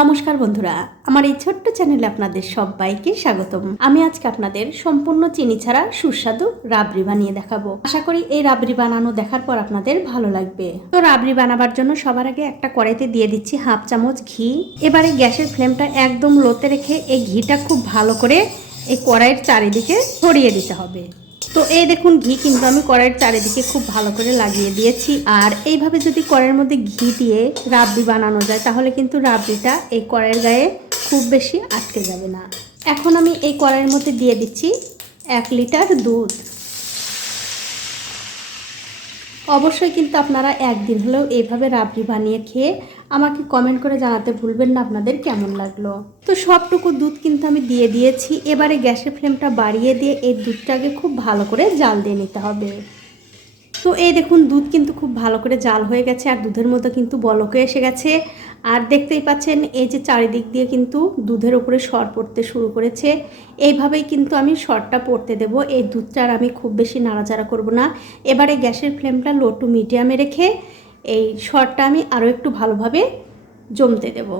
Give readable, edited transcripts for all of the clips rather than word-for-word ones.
নমস্কার বন্ধুরা, আমার এই ছোট্ট চ্যানেলে আপনাদের সবাইকে স্বাগতম। আমি আজকে আপনাদের সম্পূর্ণ চিনি ছাড়া সুস্বাদু রাবড়ি বানিয়ে দেখাবো। আশা করি এই রাবড়ি বানানো দেখার পর আপনাদের ভালো লাগবে। তো রাবড়ি বানাবার জন্য সবার আগে একটা কড়াইতে দিয়ে দিচ্ছি হাফ চামচ ঘি। এবারে গ্যাসের ফ্লেমটা একদম লোতে রেখে এই ঘিটা খুব ভালো করে এই কড়াইয়ের চারিদিকে ছড়িয়ে দিতে হবে। তো এই দেখুন ঘি কিন্তু আমি কড়াইয়ের চারিদিকে খুব ভালো করে লাগিয়ে দিয়েছি। আর এইভাবে যদি কড়াইয়ের মধ্যে ঘি দিয়ে রাবড়ি বানানো যায় তাহলে কিন্তু রাবড়িটা এই কড়াইয়ের গায়ে খুব বেশি আটকে যাবে না। এখন আমি এই কড়াইয়ের মধ্যে দিয়ে দিচ্ছি 1 লিটার দুধ। অবশ্যই কিন্তু আপনারা একদিন হলেও এইভাবে রাবড়ি বানিয়ে খেয়ে আমাকে কমেন্ট করে জানাতে ভুলবেন না আপনাদের কেমন লাগলো। তো সবটুকু দুধ কিন্তু আমি দিয়ে দিয়েছি। এবারে গ্যাসের ফ্লেমটা বাড়িয়ে দিয়ে এই দুধটাকে খুব ভালো করে জাল দিয়ে নিতে হবে। তো এই দেখুন দুধ কিন্তু খুব ভালো করে জাল হয়ে গেছে আর দুধের মধ্যে কিন্তু বলকে এসে গেছে। আর দেখতেই পাচ্ছেন এই যে চারিদিক দিয়ে কিন্তু দুধের উপরে সর পড়তে শুরু করেছে। এইভাবেই কিন্তু আমি সরটা পড়তে দেব। এই দুধটার আমি খুব বেশি নাড়াচাড়া করব না। এবারে গ্যাসের ফ্লেমটা লো টু মিডিয়ামে রেখে এই সরটা আমি আরও একটু ভালোভাবে জমতে দেব।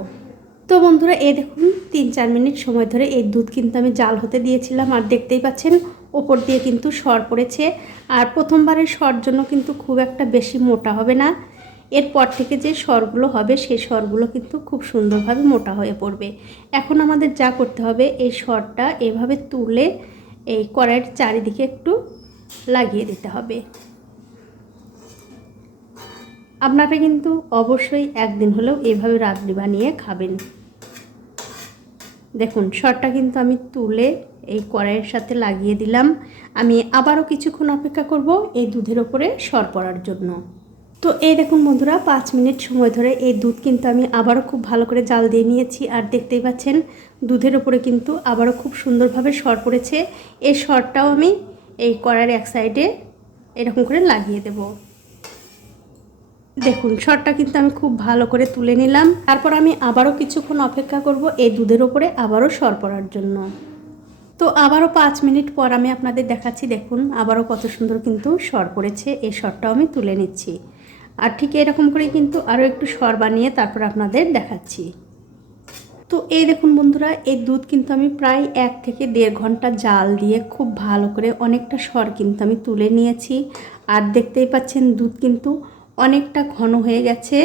তো বন্ধুরা এই দেখুন 3-4 মিনিট সময় ধরে এই দুধ কিন্তু আমি জাল হতে দিয়েছিলাম। আর দেখতেই পাচ্ছেন ওপর দিয়ে কিন্তু সর পড়েছে। আর প্রথমবারের সর জন্য কিন্তু খুব একটা বেশি মোটা হবে না। এরপর থেকে যে সরগুলো হবে সেই সরগুলো কিন্তু খুব সুন্দরভাবে মোটা হয়ে পড়বে। এখন আমাদের যা করতে হবে এই সরটা এভাবে তুলে এই কড়াইয়ের চারিদিকে একটু লাগিয়ে দিতে হবে। আপনারা কিন্তু অবশ্যই একদিন হলেও এভাবে রাবড়ি বানিয়ে খাবেন। দেখুন সরটা কিন্তু আমি তুলে এই কড়াইয়ের সাথে লাগিয়ে দিলাম। আমি আবারও কিছুক্ষণ অপেক্ষা করব এই দুধের ওপরে সর পড়ার জন্য। তো এই দেখুন বন্ধুরা 5 মিনিট সময় ধরে এই দুধ কিন্তু আমি আবারও খুব ভালো করে জাল দিয়ে নিয়েছি। আর দেখতেই পাচ্ছেন দুধের ওপরে কিন্তু আবারও খুব সুন্দরভাবে সর পড়েছে। এই সরটাও আমি এই কড়াইয়ের এক সাইডে এরকম করে লাগিয়ে দেব। দেখুন সরটা কিন্তু আমি খুব ভালো করে তুলে নিলাম। তারপর আমি আবারও কিছুক্ষণ অপেক্ষা করব এই দুধের ওপরে আবারও সর পড়ার জন্য। তো আবারও 5 মিনিট পর আমি আপনাদের দেখাচ্ছি। দেখুন আবারও কত সুন্দর কিন্তু সর পড়েছে। এই সরটাও আমি তুলে নিচ্ছি। আর ঠিক এরকম করে কিন্তু আরও একটু সর বানিয়ে তারপর আপনাদের দেখাচ্ছি। তো এই দেখুন বন্ধুরা এই দুধ কিন্তু আমি প্রায় 1 থেকে 1.5 ঘন্টা জাল দিয়ে খুব ভালো করে অনেকটা সর কিন্তু আমি তুলে নিয়েছি। আর দেখতেই পাচ্ছেন দুধ কিন্তু অনেকটা ঘন হয়ে গেছে।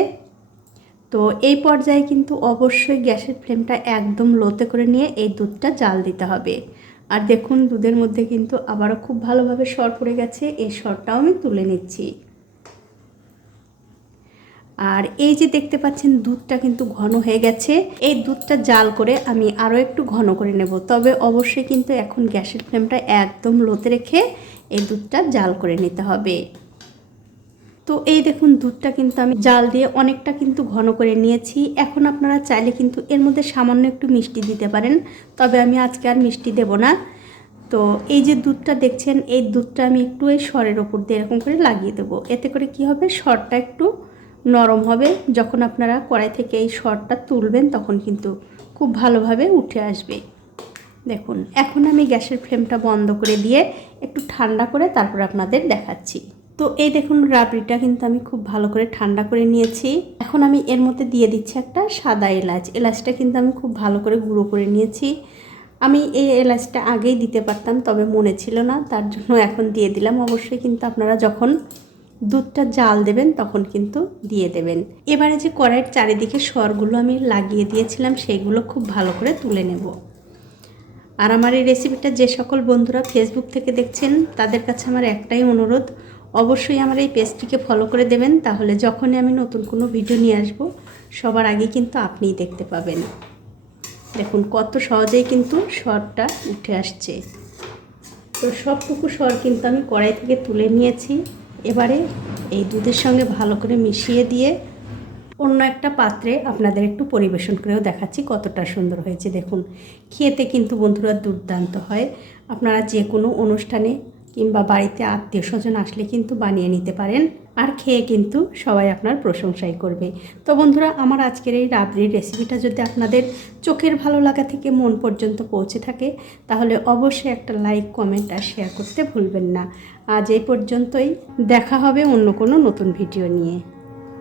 তো এই পর্যায়ে কিন্তু অবশ্যই গ্যাসের ফ্লেমটা একদম লোতে করে নিয়ে এই দুধটা জাল দিতে হবে। আর দেখুন দুধের মধ্যে কিন্তু আবারও খুব ভালোভাবে সর পড়ে গেছে। এই সরটাও আমি তুলে নিচ্ছি। আর এই যে দেখতে পাচ্ছেন দুধটা কিন্তু ঘন হয়ে গেছে। এই দুধটা জাল করে আমি আরও একটু ঘন করে নেব। তবে অবশ্যই কিন্তু এখন গ্যাসের ফ্লেমটা একদম লোতে রেখে এই দুধটা জাল করে নিতে হবে। তো এই দেখুন দুধটা কিন্তু আমি জাল দিয়ে অনেকটা কিন্তু ঘন করে নিয়েছি। এখন আপনারা চাইলে কিন্তু এর মধ্যে সামান্য একটু মিষ্টি দিতে পারেন, তবে আমি আজকে আর মিষ্টি দেব না। তো এই যে দুধটা দেখছেন এই দুধটা আমি একটু এই সরের ওপর দিয়ে এরকম করে লাগিয়ে দেবো। এতে করে কি হবে সরটা একটু নরম হবে। যখন আপনারা কড়াই থেকে এই সরটা তুলবেন তখন কিন্তু খুব ভালোভাবে উঠে আসবে। দেখুন এখন আমি গ্যাসের ফ্লেমটা বন্ধ করে দিয়ে একটু ঠান্ডা করে তারপর আপনাদের দেখাচ্ছি। তো এই দেখুন রাবড়িটা কিন্তু আমি খুব ভালো করে ঠান্ডা করে নিয়েছি। এখন আমি এর মধ্যে দিয়ে দিচ্ছি একটা সাদা এলাচ। এলাচটা কিন্তু আমি খুব ভালো করে গুঁড়ো করে নিয়েছি। আমি এই এলাচটা আগেই দিতে পারতাম, তবে মনে ছিল না, তার জন্য এখন দিয়ে দিলাম। অবশ্যই কিন্তু আপনারা যখন দুধটা জাল দেবেন তখন কিন্তু দিয়ে দেবেন। এবারে যে কড়াইয়ের চারিদিকে সরগুলো আমি লাগিয়ে দিয়েছিলাম সেইগুলো খুব ভালো করে তুলে নেব। আর আমার এই রেসিপিটা যে সকল বন্ধুরা ফেসবুক থেকে দেখছেন তাদের কাছে আমার একটাই অনুরোধ, অবশ্যই আমার এই পেজটিকে ফলো করে দেবেন। তাহলে যখনই আমি নতুন কোনো ভিডিও নিয়ে আসব সবার আগে কিন্তু আপনিই দেখতে পাবেন। দেখুন কত সহজেই কিন্তু সরটা উঠে আসছে। তো সবটুকু সর কিন্তু আমি কড়াই থেকে তুলে নিয়েছি। এবারে এই দুধের সঙ্গে ভালো করে মিশিয়ে দিয়ে অন্য একটা পাত্রে আপনাদের একটু পরিবেশন করেও দেখাচ্ছি কতটা সুন্দর হয়েছে। দেখুন খেতে কিন্তু বন্ধুরা দুর্দান্ত হয়। আপনারা যে কোনো অনুষ্ঠানে কিংবা বাড়িতে আত্মীয় স্বজন আসলে কিন্তু বানিয়ে নিতে পারেন। আর খেয়ে কিন্তু সবাই আপনার প্রশংসাই করবে। তো বন্ধুরা আমার আজকের এই রাবড়ির রেসিপিটা যদি আপনাদের চোখের ভালো লাগা থেকে মন পর্যন্ত পৌঁছে থাকে তাহলে অবশ্যই একটা লাইক, কমেন্ট আর শেয়ার করতে ভুলবেন না। আজ এই পর্যন্তই, দেখা হবে অন্য কোনো নতুন ভিডিও নিয়ে।